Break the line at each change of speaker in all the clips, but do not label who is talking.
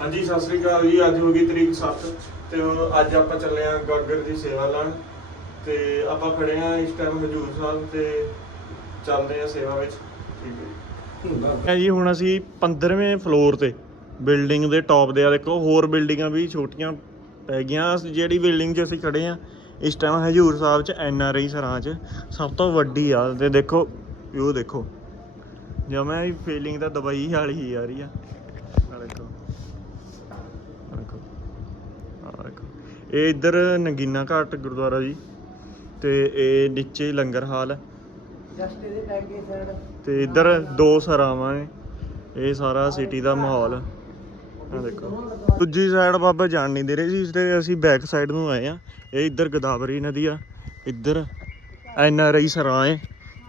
ਹਾਂਜੀ, ਸਤਿ ਸ੍ਰੀ ਅਕਾਲ ਜੀ। ਅੱਜ ਹੋ ਗਈ ਤਰੀਕ 7 ਤੇ ਹੁਣ ਅੱਜ ਆਪਾਂ ਚੱਲੇ ਆਂ ਗਾਗਰ ਦੀ ਸੇਵਾ ਲੈਣ ਤੇ ਆਪਾਂ ਖੜੇ ਆਂ ਇਸ ਟਾਈਮ ਹਜੂਰ ਸਾਹਿਬ ਤੇ ਚੱਲਦੇ ਆਂ ਸੇਵਾ ਵਿੱਚ। ਠੀਕ ਹੈ ਜੀ। ਹੁਣ ਅਸੀਂ 15ਵੇਂ ਫਲੋਰ ਤੇ ਬਿਲਡਿੰਗ ਦੇ ਟੌਪ ਦੇ ਆ ਦੇਖੋ, ਹੋਰ ਬਿਲਡਿੰਗਾਂ ਵੀ ਛੋਟੀਆਂ ਪੈ ਗਈਆਂ। ਜਿਹੜੀ ਬਿਲਡਿੰਗ 'ਚ ਅਸੀਂ ਖੜੇ ਆਂ, ਇਸ ਟਾਈਮ ਹਜੂਰ ਸਾਹਿਬ 'ਚ, ਐਨ ਆਰ ਆਈ ਸਰਾਂ 'ਚ, ਸਭ ਤੋਂ ਵੱਡੀ ਆ। ਤੇ ਦੇਖੋ ਵਿਊ ਦੇਖੋ, ਜਮੈਂ ਫੀਲਿੰਗ ਤਾਂ ਦੁਬਈ ਵਾਲੀ ਹੀ ਆ ਰਹੀ ਆ। ਦੇਖੋ। ਇਹ ਇੱਧਰ ਨਗੀਨਾ ਘਾਟ ਗੁਰਦੁਆਰਾ ਜੀ ਤੇ ਇਹ ਨੀਚੇ ਲੰਗਰ ਹਾਲ ਹੈ।
ਜਸਟ ਇਹਦੇ ਬੈਕ ਦੀ ਸਾਈਡ
ਤੇ ਇੱਧਰ ਦੋ ਸਰਾਵਾਂ ਨੇ। ਇਹ ਸਾਰਾ ਸਿਟੀ ਦਾ ਮਾਹੌਲ ਆ ਦੇਖੋ। ਦੂਜੀ ਸਾਈਡ ਬਾਬਾ ਜਾਣ ਨਹੀਂ ਦੇ ਰਹੇ ਸੀ ਇਸ ਤੇ ਅਸੀਂ ਬੈਕ ਸਾਈਡ ਨੂੰ ਆਏ ਆ ਇਹ ਇੱਧਰ ਗੋਦਾਵਰੀ ਨਦੀ ਆ। ਇੱਧਰ ਐਨ ਆਰ ਆਈ ਸਰਾਂ ਹੈ।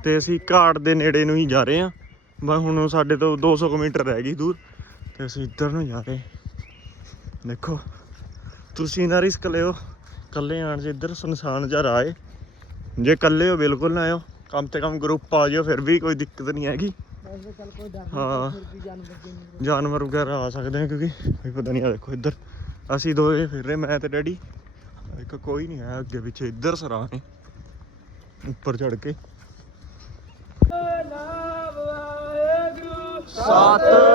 ਤੇ ਅਸੀਂ ਘਾਟ ਦੇ ਨੇੜੇ ਨੂੰ ਹੀ ਜਾ ਰਹੇ ਆ ਬਸ ਹੁਣ ਸਾਡੇ ਤੋਂ 200 ਕੁ ਮੀਟਰ ਰਹਿ ਗਈ ਦੂਰ। ਤੇ ਅਸੀਂ ਇੱਧਰ ਨੂੰ ਜਾ ਰਹੇ ਦੇਖੋ, ਤੁਸੀਂ ਨਾ ਰਿਸਕ ਲਿਓ, ਇਕੱਲੇ ਆਣ ਜੇ ਇੱਧਰ ਸੁਨਸਾਨ ਜਿਹਾ ਰਾਹ ਜੇ ਇਕੱਲੇ ਹੋ, ਬਿਲਕੁਲ ਨਾ ਆਇਓ। ਕਮ ਤੇ ਕਮ ਗਰੁੱਪ ਆ ਜਾਓ, ਫਿਰ ਵੀ ਕੋਈ ਦਿੱਕਤ ਨਹੀਂ ਹੈਗੀ। ਹਾਂ।
ਜਾਨਵਰ
ਵਗੈਰਾ ਆ ਸਕਦੇ ਆ, ਕਿਉਂਕਿ ਕੋਈ ਪਤਾ ਨਹੀਂ ਆ, ਦੇਖੋ ਇੱਧਰ। ਅਸੀਂ ਦੋਏ ਫਿਰ ਰਹੇ, ਮੈਂ ਤੇ ਡੈਡੀ। ਇੱਕ ਕੋਈ ਨਹੀਂ ਆਇਆ, ਅੱਗੇ ਪਿੱਛੇ ਇੱਧਰ ਸਰਾਂ ਨੇ। ਉੱਪਰ ਚੜ ਕੇ। ਸਤਨਾਮ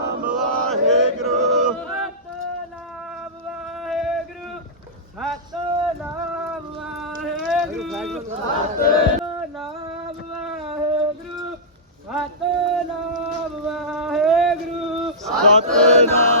奔跑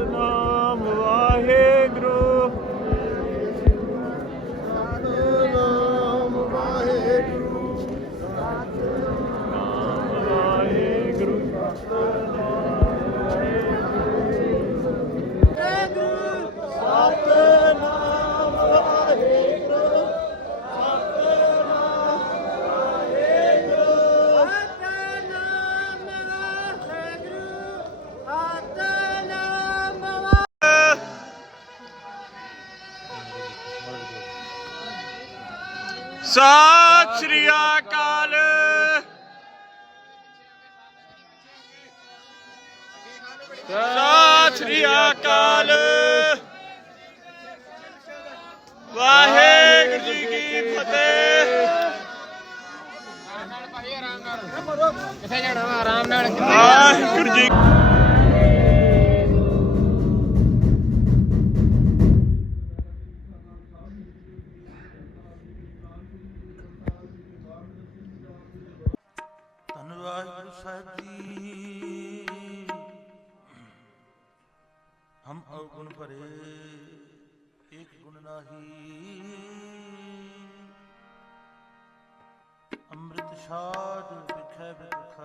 ਸਤਿ ਸ਼੍ਰੀ ਅਕਾਲ। ਸਤਿ ਸ਼੍ਰੀ ਅਕਾਲ। ਵਾਹਿਗੁਰੂ ਜੀ ਕੀ ਫਤਿਹ।
ਕਿੱਥੇ ਜਾਣਾ ਆਰਾਮ ਨਾਲ।
ਵਾਹਿਗੁਰੂ ਜੀ
ਗੁਰੂ ਹਮ ਅਵਗੁਣ ਭਰੇ ਏਕ ਗੁਣ ਨਾਹੀ। ਅੰਮ੍ਰਿਤ ਸਾਧ ਵਿਖੇ ਬਿਖ